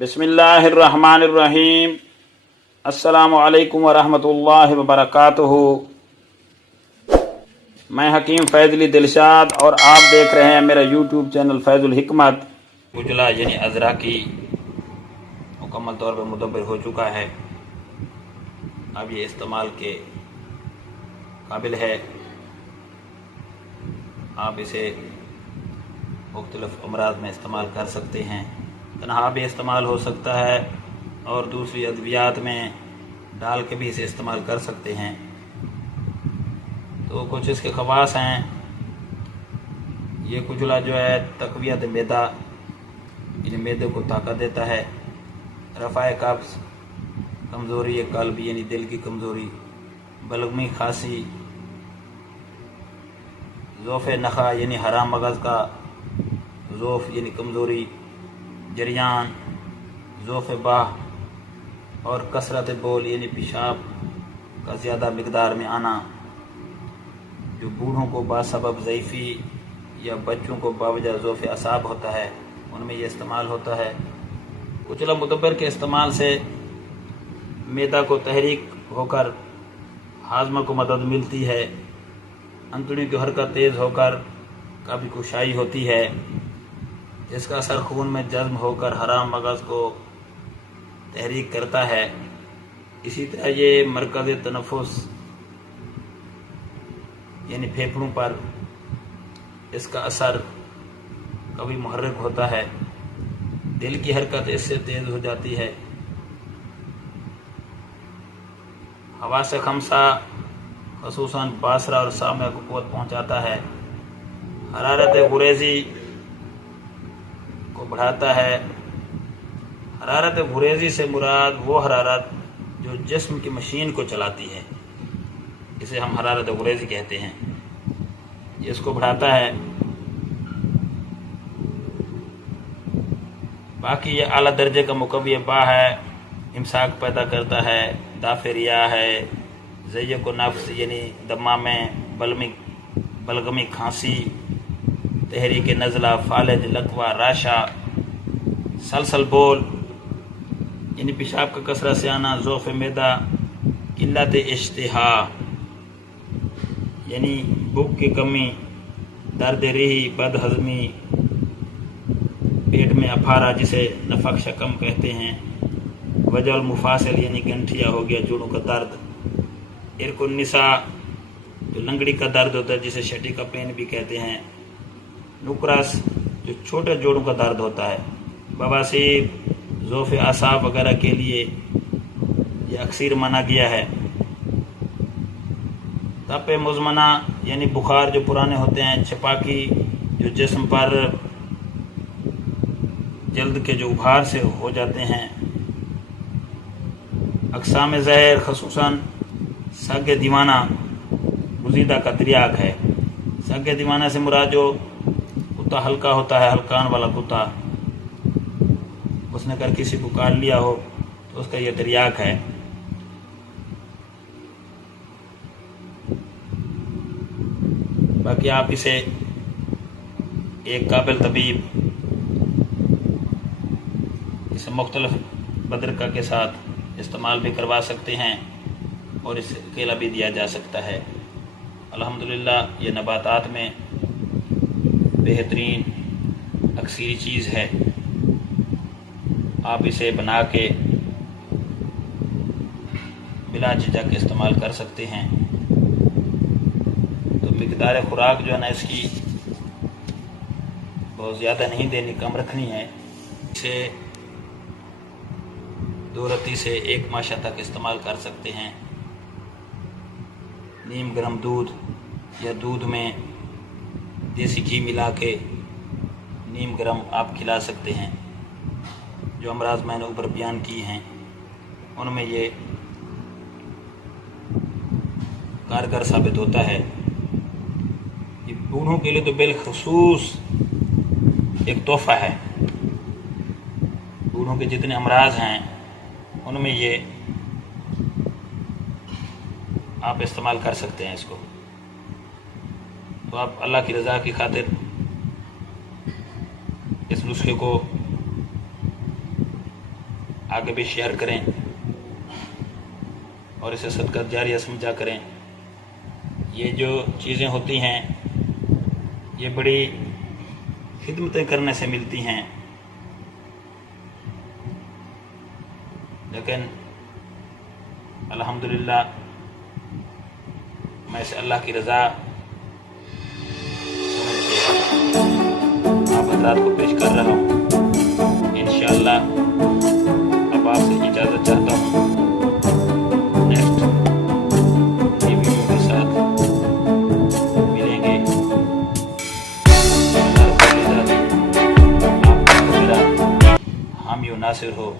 बिस्मिल्लाहिर्रहमानिर्रहीम। अस्सलामु अलैकुम वरहमतुल्लाहि वबरकातुहू। मैं हकीम फैज़ली दिलशाद और आप देख रहे हैं मेरा यूट्यूब चैनल फैज़ुल हिकमत। उजला यानी अज़रा की मुकम्मल तौर पर मुदब्बर हो चुका है, अब ये इस्तेमाल के काबिल है। आप इसे मुख्तलिफ अमराज में इस्तेमाल कर सकते हैं, तन्हा भी इस्तेमाल हो सकता है और दूसरी अद्वियात में डाल के भी इसे इस्तेमाल कर सकते हैं। तो कुछ इसके ख़वास हैं। ये कुजला जो है तक़वियत मैदा, यानी मैदे को ताकत देता है, रफ़ाए कब्ज़, कमज़ोरी क़ल्ब यानी दिल की कमज़ोरी, बलगमी खांसी, ज़ोफ़ नखा यानी हराम मगज़ का ज़ोफ़ यानी कमज़ोरी, जरियान, ज़ोफ़ बाह और कसरत बोल यानी पेशाब का ज़्यादा मिक़दार में आना, जो बूढ़ों को बासबब ज़ईफ़ी या बच्चों को बावजह ज़ोफ़ असाब होता है, उनमें यह इस्तेमाल होता है। कुचला मुदब्बर के इस्तेमाल से मैदा को तहरीक होकर हाज़मा को मदद मिलती है, अंतड़ियों की हरकत तेज़ होकर काफ़ी कुशाई होती है, जिसका असर खून में जज्म होकर हराम मगज़ को तहरीक करता है। इसी तरह ये मरकज़ तनफ़ुस यानी फेफड़ों पर इसका असर कभी मुहर्रिक होता है, दिल की हरकत इससे तेज़ हो जाती है। हवास खमसा ख़ुसूसन बासरा और सामे को क़ुव्वत पहुँचाता है, हरारत गुरेज़ी को बढ़ाता है। हरारत गुरेज़ी से मुराद वो हरारत जो जिस्म की मशीन को चलाती है, इसे हम हरारत गुरेज़ी कहते हैं, ये इसको बढ़ाता है। बाकी ये आला दर्जे का मुकव्वी बा है, इमसाक पैदा करता है, दाफिरिया है, ज़य्यक नफ्स यानी दमा में बलगमी खांसी, तहरीक नज़ला, फालज, लकवा, राशा, सलसल बोल यानी पेशाब का कसरत से आना, ज़ोफ़ मैदा, किल्लत इश्तिहा यानी भूख की कमी, दर्द रिही, बदहज़मी, पेट में अफारा जिसे नफ़क़ शकम कहते हैं, वजल मुफासिल यानी गंठिया हो गया, जोड़ों का दर्द, इरकुन निसा जो लंगड़ी का दर्द होता है जिसे शटी का पेन भी कहते हैं, नुकरस जो छोटे जोड़ों का दर्द होता है, बवासीर, ज़ोफ़ असाब वगैरह के लिए ये अक्सर माना गया है। तप मुज़मना यानी बुखार जो पुराने होते हैं, छपाकी जो जिस्म पर जल्द के जो उभार से हो जाते हैं, अक़साम ज़हर ख़ुसूसन सग दीवाना गुज़ीदा का त्रियाक है। सग दीवाना से मुराद जो कुत्ता हल्का होता है, हल्कान वाला कुत्ता, उसने अगर किसी को काट लिया हो तो उसका यह त्रियाक है। बाकी आप इसे एक काबिल तबीब इसे मुख्तलिफ बदरका के साथ इस्तेमाल भी करवा सकते हैं और इसे अकेला भी दिया जा सकता है। अल्हम्दुलिल्लाह ये नबातात में बेहतरीन अक्सरी चीज़ है। आप इसे बना के बिला झिझक इस्तेमाल कर सकते हैं। तो मिक़दार खुराक जो है ना इसकी बहुत ज़्यादा नहीं देनी, कम रखनी है। इसे 2 रत्ती से 1 माशा तक इस्तेमाल कर सकते हैं। नीम गर्म दूध या दूध में देसी घी मिला के नीम गर्म आप खिला सकते हैं। जो अमराज मैंने ऊपर बयान की हैं उनमें ये कारगर साबित होता है। ये बूढ़ों के लिए तो बिलखुसूस एक तोहफ़ा है। बूढ़ों के जितने अमराज हैं उनमें ये आप इस्तेमाल कर सकते हैं इसको। तो आप अल्लाह की रज़ा की खातिर इस नुस्खे को آگے بھی شیئر کریں اور اسے صدقہ جاریہ سمجھا کریں۔ یہ جو چیزیں ہوتی ہیں یہ بڑی خدمتیں کرنے سے ملتی ہیں، لیکن الحمدللہ میں اسے اللہ کی رضا سمجھ کے آپ حضرات کو پیش کر رہا ہوں۔ انشاءاللہ اب آپ سے اجازت چاہتا ہوں، نیکسٹ ویڈیو کے ساتھ ملیں گے۔ اللہ رب العزت آپ کا میرا حامی و ناصر ہو۔